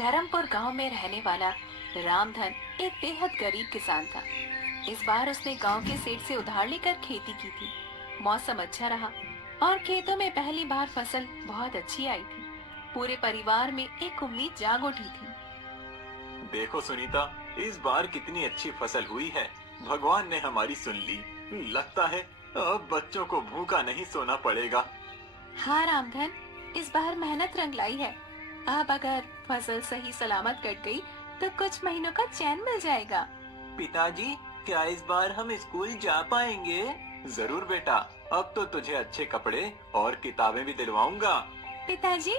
धर्मपुर गांव में रहने वाला रामधन एक बेहद गरीब किसान था। इस बार उसने गांव के सेठ से उधार लेकर खेती की थी। मौसम अच्छा रहा और खेतों में पहली बार फसल बहुत अच्छी आई थी। पूरे परिवार में एक उम्मीद जाग उठी थी। देखो सुनीता, इस बार कितनी अच्छी फसल हुई है। भगवान ने हमारी सुन ली। लगता है अब बच्चों को भूखा नहीं सोना पड़ेगा। हाँ रामधन, इस बार मेहनत रंग लाई है। अब अगर फसल सही सलामत कट गई तो कुछ महीनों का चैन मिल जाएगा। पिताजी, क्या इस बार हम स्कूल जा पाएंगे? जरूर बेटा, अब तो तुझे अच्छे कपड़े और किताबें भी दिलवाऊंगा। पिताजी,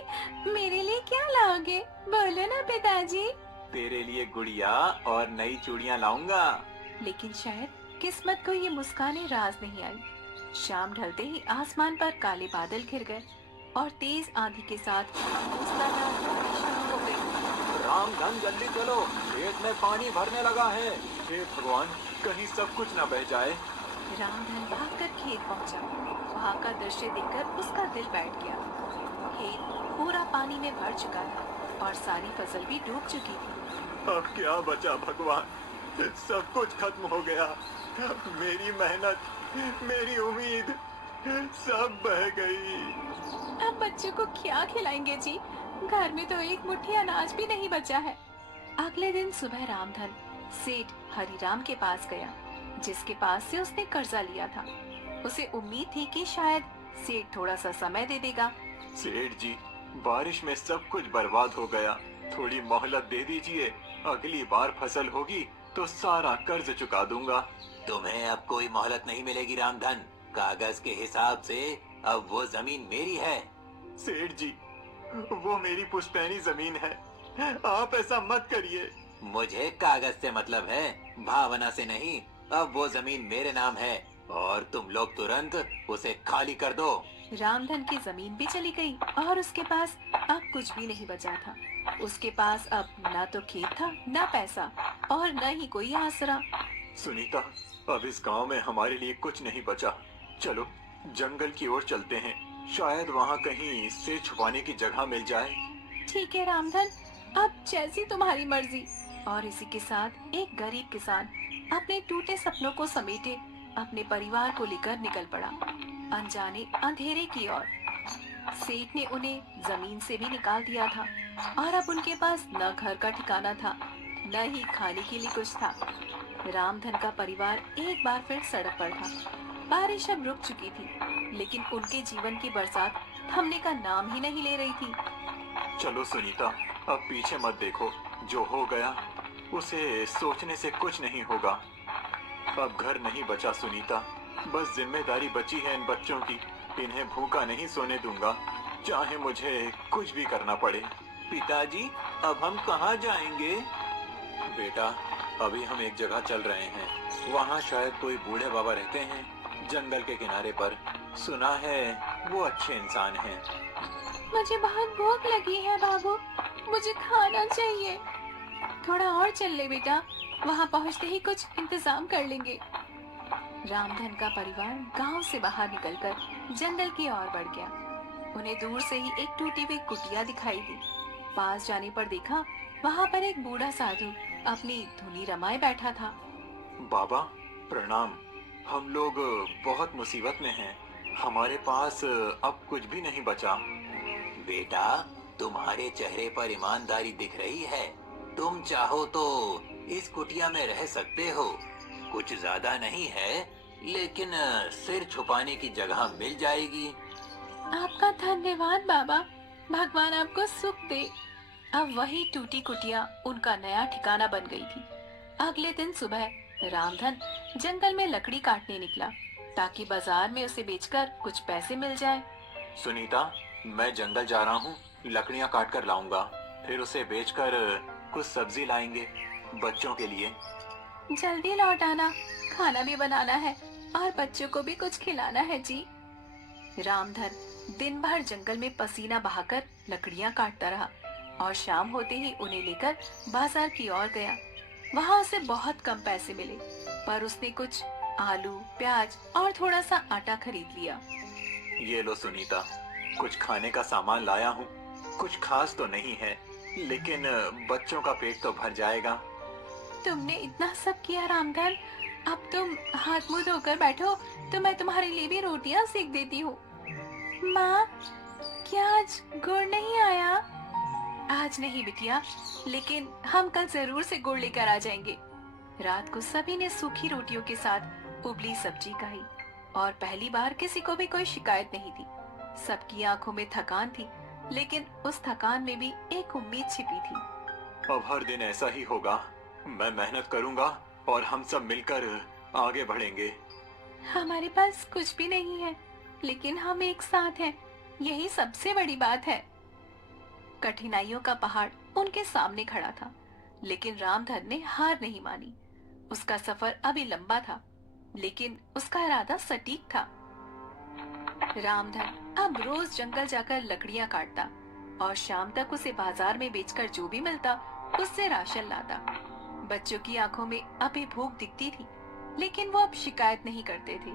मेरे लिए क्या लाओगे? बोलो ना पिताजी। तेरे लिए गुड़िया और नई चूड़ियाँ लाऊंगा। लेकिन शायद किस्मत को ये मुस्काने राज नहीं आई। शाम ढलते ही आसमान पर काले बादल घिर गए और तेज आंधी के साथ मूसलाधार बारिश शुरू हो गई। रामधन, जल्दी चलो, खेत में पानी भरने लगा है। हे भगवान, कहीं सब कुछ न बह जाए। रामधन भागकर खेत पहुंचा। वहां का दृश्य देखकर उसका दिल बैठ गया। खेत पूरा पानी में भर चुका था और सारी फसल भी डूब चुकी थी। अब क्या बचा भगवान, सब कुछ खत्म हो गया। मेरी मेहनत, मेरी उम्मीद सब बह गई। अब बच्चों को क्या खिलाएंगे जी? घर में तो एक मुट्ठी अनाज भी नहीं बचा है। अगले दिन सुबह रामधन सेठ हरिराम के पास गया, जिसके पास से उसने कर्जा लिया था। उसे उम्मीद थी कि शायद सेठ थोड़ा सा समय दे देगा। सेठ जी, बारिश में सब कुछ बर्बाद हो गया। थोड़ी मोहलत दे दीजिए। अगली बार फसल होगी तो सारा कर्ज चुका दूंगा। तुम्हें अब कोई मोहलत नहीं मिलेगी रामधन। कागज के हिसाब से अब वो जमीन मेरी है। सेठ जी, वो मेरी पुश्तैनी जमीन है। आप ऐसा मत करिए। मुझे कागज से मतलब है, भावना से नहीं। अब वो जमीन मेरे नाम है और तुम लोग तुरंत उसे खाली कर दो। रामधन की जमीन भी चली गई और उसके पास अब कुछ भी नहीं बचा था। उसके पास अब ना तो खेत था, ना पैसा और न ही कोई आसरा। सुनीता, अब इस गांव में हमारे लिए कुछ नहीं बचा। चलो जंगल की ओर चलते हैं, शायद वहाँ कहीं इससे छुपाने की जगह मिल जाए। ठीक है रामधन, अब जैसी तुम्हारी मर्जी। और इसी के साथ एक गरीब किसान अपने टूटे सपनों को समेटे अपने परिवार को लेकर निकल पड़ा, अनजाने अंधेरे की ओर। सेठ ने उन्हें जमीन से भी निकाल दिया था और अब उनके पास न घर का ठिकाना था, न ही खाने के लिए कुछ था। रामधन का परिवार एक बार फिर सड़क पर था। बारिश अब रुक चुकी थी, लेकिन उनके जीवन की बरसात थमने का नाम ही नहीं ले रही थी। चलो सुनीता, अब पीछे मत देखो। जो हो गया उसे सोचने से कुछ नहीं होगा। अब घर नहीं बचा सुनीता, बस जिम्मेदारी बची है इन बच्चों की। इन्हें भूखा नहीं सोने दूंगा, चाहे मुझे कुछ भी करना पड़े। पिताजी, अब हम कहाँ जाएंगे? बेटा, अभी हम एक जगह चल रहे हैं। वहाँ शायद कोई बूढ़े बाबा रहते हैं, जंगल के किनारे पर। सुना है वो अच्छे इंसान हैं। मुझे बहुत भूख लगी है बाबू, मुझे खाना चाहिए। थोड़ा और चल ले बेटा, वहाँ पहुँचते ही कुछ इंतजाम कर लेंगे। रामधन का परिवार गांव से बाहर निकलकर जंगल की ओर बढ़ गया। उन्हें दूर से ही एक टूटी हुई कुटिया दिखाई दी। पास जाने पर देखा, वहाँ पर एक बूढ़ा साधु अपनी धुनी रमाए बैठा था। बाबा प्रणाम, हम लोग बहुत मुसीबत में हैं। हमारे पास अब कुछ भी नहीं बचा। बेटा, तुम्हारे चेहरे पर ईमानदारी दिख रही है। तुम चाहो तो इस कुटिया में रह सकते हो। कुछ ज्यादा नहीं है, लेकिन सिर छुपाने की जगह मिल जाएगी। आपका धन्यवाद बाबा, भगवान आपको सुख दे। अब वही टूटी कुटिया उनका नया ठिकाना बन गई थी। अगले दिन सुबह रामधन जंगल में लकड़ी काटने निकला, ताकि बाजार में उसे बेचकर कुछ पैसे मिल जाए। सुनीता, मैं जंगल जा रहा हूँ, लकड़ियाँ काट कर लाऊंगा। फिर उसे बेचकर कुछ सब्जी लाएंगे बच्चों के लिए। जल्दी लौट आना, खाना भी बनाना है और बच्चों को भी कुछ खिलाना है जी। रामधन दिन भर जंगल में पसीना बहाकर लकड़ियां काटता रहा और शाम होते ही उन्हें लेकर बाजार की ओर गया। वहाँ उसे बहुत कम पैसे मिले, पर उसने कुछ आलू, प्याज और थोड़ा सा आटा खरीद लिया। ये लो सुनीता, कुछ खाने का सामान लाया हूँ। कुछ खास तो नहीं है, लेकिन बच्चों का पेट तो भर जाएगा। तुमने इतना सब किया रामधन, अब तुम हाथ मुंह धोकर बैठो तो मैं तुम्हारे लिए भी रोटियां सेक देती हूँ। माँ, क्या आज गुड़ नहीं आया? आज नहीं बिटिया, लेकिन हम कल जरूर से गुड़ लेकर आ जाएंगे। रात को सभी ने सूखी रोटियों के साथ उबली सब्जी खाई और पहली बार किसी को भी कोई शिकायत नहीं थी। सबकी आंखों में थकान थी, लेकिन उस थकान में भी एक उम्मीद छिपी थी। अब हर दिन ऐसा ही होगा। मैं मेहनत करूंगा और हम सब मिलकर आगे बढ़ेंगे। हमारे पास कुछ भी नहीं है, लेकिन हम एक साथ हैं, यही सबसे बड़ी बात है। कठिनाइयों का पहाड़ उनके सामने खड़ा था, लेकिन रामधन ने हार नहीं मानी। उसका सफर अभी लंबा था, लेकिन उसका इरादा सटीक था। रामधन अब रोज जंगल जाकर लकड़ियां काटता और शाम तक उसे बाजार में बेचकर जो भी मिलता उससे राशन लाता। बच्चों की आंखों में अभी भूख दिखती थी, लेकिन वो अब शिकायत नहीं करते थे।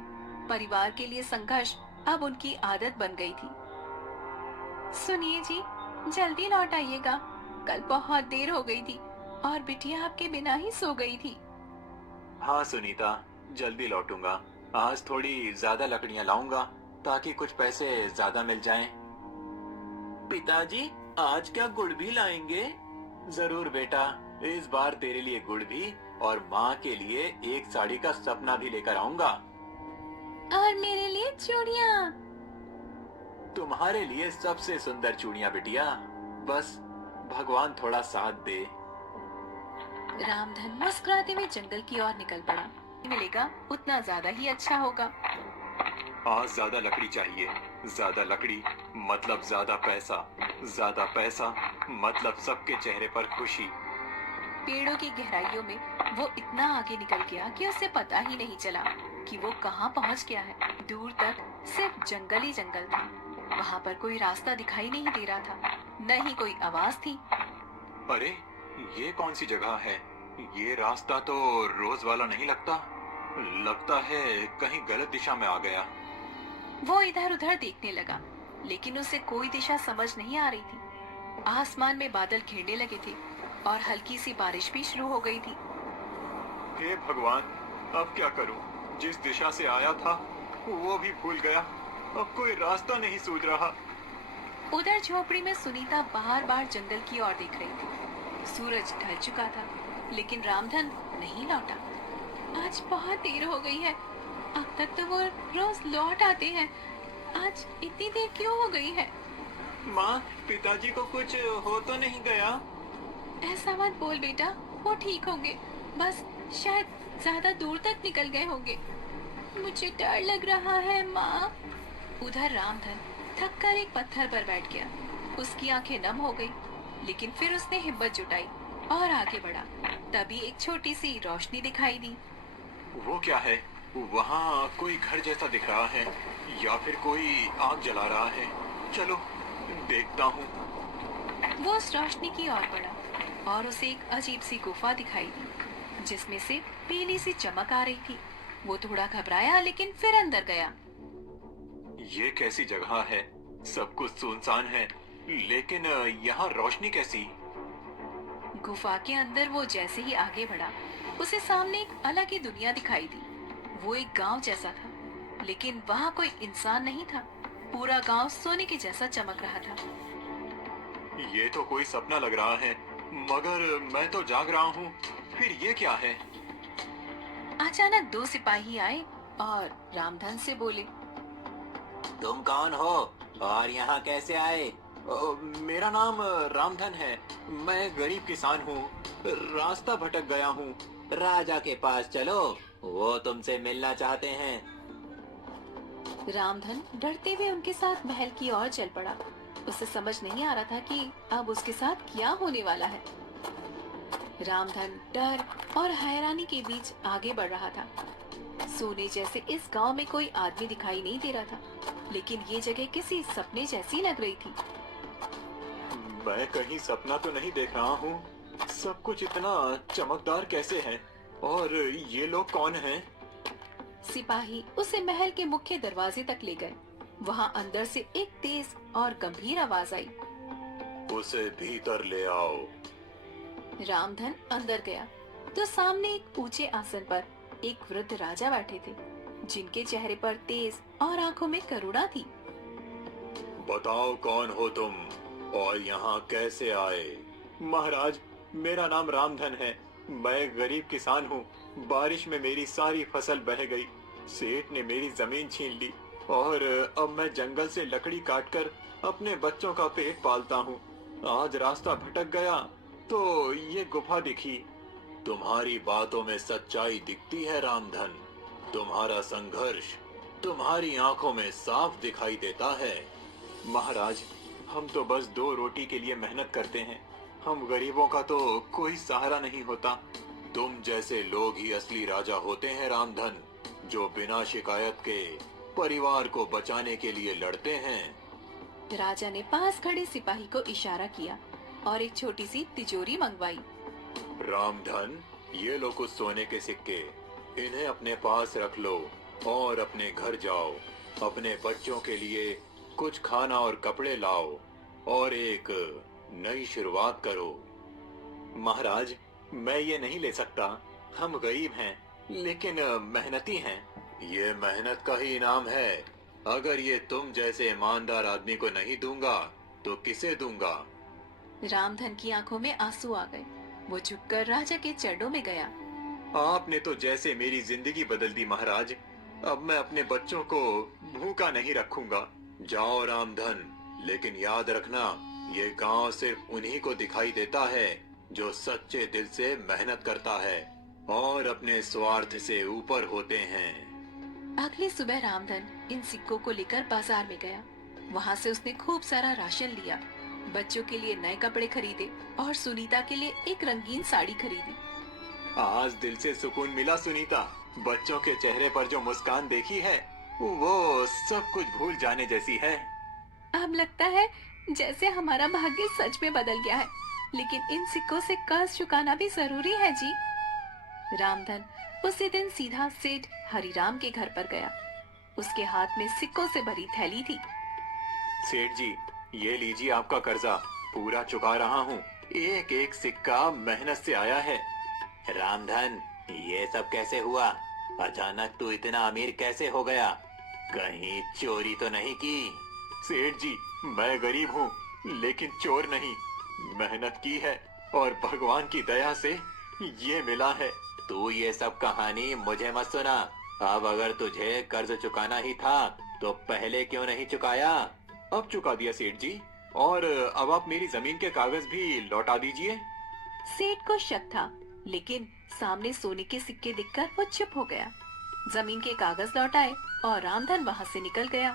परिवार के लिए संघर्ष अब उनकी आदत बन गई थी। सुनिए जी, जल्दी लौट आइएगा, कल बहुत देर हो गई थी और बिटिया आपके बिना ही सो गई थी। हाँ सुनीता, जल्दी लौटूंगा। आज थोड़ी ज्यादा लकड़ियां लाऊंगा ताकि कुछ पैसे ज्यादा मिल जाएं। पिताजी, आज क्या गुड़ भी लाएंगे? जरूर बेटा, इस बार तेरे लिए गुड़ भी और माँ के लिए एक साड़ी का सपना भी लेकर आऊंगा। और मेरे लिए चूड़ियाँ। तुम्हारे लिए सबसे सुंदर चूड़ियाँ बिटिया, बस भगवान थोड़ा साथ दे। रामधन मुस्कुराते हुए जंगल की ओर निकल पड़ा। मिलेगा उतना ज्यादा ही अच्छा होगा। आज ज्यादा लकड़ी चाहिए। ज्यादा लकड़ी मतलब ज्यादा पैसा मतलब सबके चेहरे पर खुशी। पेड़ों की गहराइयों में वो इतना आगे निकल गया कि उसे पता ही नहीं चला कि वो कहाँ पहुँच गया है। दूर तक सिर्फ जंगल ही जंगल था। वहाँ पर कोई रास्ता दिखाई नहीं दे रहा था, न ही कोई आवाज थी। अरे, ये कौन सी जगह है? ये रास्ता तो रोज वाला नहीं लगता। लगता है कहीं गलत दिशा में आ गया। वो इधर उधर देखने लगा, लेकिन उसे कोई दिशा समझ नहीं आ रही थी। आसमान में बादल घिरने लगे थे और हल्की सी बारिश भी शुरू हो गई थी। हे भगवान, अब क्या करूं? जिस दिशा से आया था वो भी भूल गया। अब कोई रास्ता नहीं सूझ रहा। उधर झोपड़ी में सुनीता बार बार जंगल की ओर देख रही थी। सूरज ढल चुका था, लेकिन रामधन नहीं लौटा। आज बहुत देर हो गई है। अब तक तो वो रोज लौट आते हैं, आज इतनी देर क्यों हो गई है? माँ, पिताजी को कुछ हो तो नहीं गया? ऐसा मत बोल बेटा, वो ठीक होंगे, बस शायद ज्यादा दूर तक निकल गए होंगे। मुझे डर लग रहा है माँ। उधर रामधन थक कर एक पत्थर पर बैठ गया। उसकी आंखें नम हो गई, लेकिन फिर उसने हिम्मत जुटाई और आगे बढ़ा। तभी एक छोटी सी रोशनी दिखाई दी। वो क्या है? वहाँ कोई घर जैसा दिख रहा है या फिर कोई आग जला रहा है। चलो देखता हूँ। वो उस रोशनी की ओर बढ़ा और उसे एक अजीब सी गुफा दिखाई दी, जिसमें से पीली सी चमक आ रही थी। वो थोड़ा घबराया, लेकिन फिर अंदर गया। ये कैसी जगह है? सब कुछ सुनसान है, लेकिन यहाँ रोशनी कैसी? गुफा के अंदर वो जैसे ही आगे बढ़ा, उसे सामने एक अलग ही दुनिया दिखाई दी। वो एक गांव जैसा था, लेकिन वहाँ कोई इंसान नहीं था। पूरा गांव सोने के जैसा चमक रहा था। ये तो कोई सपना लग रहा है, मगर मैं तो जाग रहा हूँ। फिर ये क्या है? अचानक दो सिपाही आए और रामधन से बोले, तुम कौन हो और यहाँ कैसे आए? मेरा नाम रामधन है। मैं गरीब किसान हूँ, रास्ता भटक गया हूँ। राजा के पास चलो, वो तुमसे मिलना चाहते हैं। रामधन डरते हुए उनके साथ महल की ओर चल पड़ा। उसे समझ नहीं आ रहा था कि अब उसके साथ क्या होने वाला है। रामधन डर और हैरानी के बीच आगे बढ़ रहा था। सोने जैसे इस गांव में कोई आदमी दिखाई नहीं दे रहा था, लेकिन ये जगह किसी सपने जैसी लग रही थी। मैं कहीं सपना तो नहीं देख रहा हूँ। सब कुछ इतना चमकदार कैसे है? और ये लोग कौन हैं? सिपाही उसे महल के मुख्य दरवाजे तक ले गए। वहाँ अंदर से एक तेज और गंभीर आवाज आई। उसे भीतर ले आओ। रामधन अंदर गया तो सामने एक ऊंचे आसन पर एक वृद्ध राजा बैठे थे, जिनके चेहरे पर तेज और आंखों में करुणा थी। बताओ कौन हो तुम और यहाँ कैसे आए? महाराज, मेरा नाम रामधन है। मैं गरीब किसान हूँ। बारिश में मेरी सारी फसल बह गई। सेठ ने मेरी जमीन छीन ली और अब मैं जंगल से लकड़ी काटकर अपने बच्चों का पेट पालता हूँ। आज रास्ता भटक गया तो ये गुफा दिखी। तुम्हारी बातों में सच्चाई दिखती है रामधन। तुम्हारा संघर्ष तुम्हारी आंखों में साफ दिखाई देता है। महाराज, हम तो बस 2 रोटी के लिए मेहनत करते हैं। हम गरीबों का तो कोई सहारा नहीं होता। तुम जैसे लोग ही असली राजा होते हैं रामधन, जो बिना शिकायत के परिवार को बचाने के लिए लड़ते हैं। राजा ने पास खड़े सिपाही को इशारा किया और एक छोटी सी तिजोरी मंगवाई। रामधन, ये लो कुछ सोने के सिक्के। इन्हें अपने पास रख लो और अपने घर जाओ। अपने बच्चों के लिए कुछ खाना और कपड़े लाओ और एक नई शुरुआत करो। महाराज, मैं ये नहीं ले सकता। हम गरीब हैं, लेकिन मेहनती हैं। ये मेहनत का ही इनाम है। अगर ये तुम जैसे ईमानदार आदमी को नहीं दूंगा तो किसे दूंगा? रामधन की आंखों में आंसू आ गए। वो झुककर राजा के चरणों में गया। आपने तो जैसे मेरी जिंदगी बदल दी महाराज। अब मैं अपने बच्चों को भूखा नहीं रखूंगा। जाओ रामधन, लेकिन याद रखना, ये गांव सिर्फ उन्हीं को दिखाई देता है जो सच्चे दिल से मेहनत करता है और अपने स्वार्थ से ऊपर होते हैं। अगली सुबह रामधन इन सिक्कों को लेकर बाजार में गया। वहाँ से उसने खूब सारा राशन लिया, बच्चों के लिए नए कपड़े खरीदे और सुनीता के लिए एक रंगीन साड़ी खरीदी। आज दिल से सुकून मिला सुनीता। बच्चों के चेहरे पर जो मुस्कान देखी है, वो सब कुछ भूल जाने जैसी है। अब लगता है जैसे हमारा भाग्य सच में बदल गया है, लेकिन इन सिक्कों से कर्ज चुकाना भी जरूरी है जी। रामधन उसी दिन सीधा सेठ हरिराम के घर पर गया। उसके हाथ में सिक्कों से भरी थैली थी। सेठ जी, ये लीजिए आपका कर्जा। पूरा चुका रहा हूँ। एक एक सिक्का मेहनत से आया है। रामधन, ये सब कैसे हुआ? अचानक तू इतना अमीर कैसे हो गया? कहीं चोरी तो नहीं की? सेठ जी, मैं गरीब हूँ, लेकिन चोर नहीं। मेहनत की है और भगवान की दया से ये मिला है। तू ये सब कहानी मुझे मत सुना। अब अगर तुझे कर्ज चुकाना ही था तो पहले क्यों नहीं चुकाया? अब चुका दिया सेठ जी, और अब आप मेरी जमीन के कागज भी लौटा दीजिए। सेठ को शक था, लेकिन सामने सोने के सिक्के दिखकर वो चुप हो गया। जमीन के कागज लौटाए और रामधन वहाँ से निकल गया।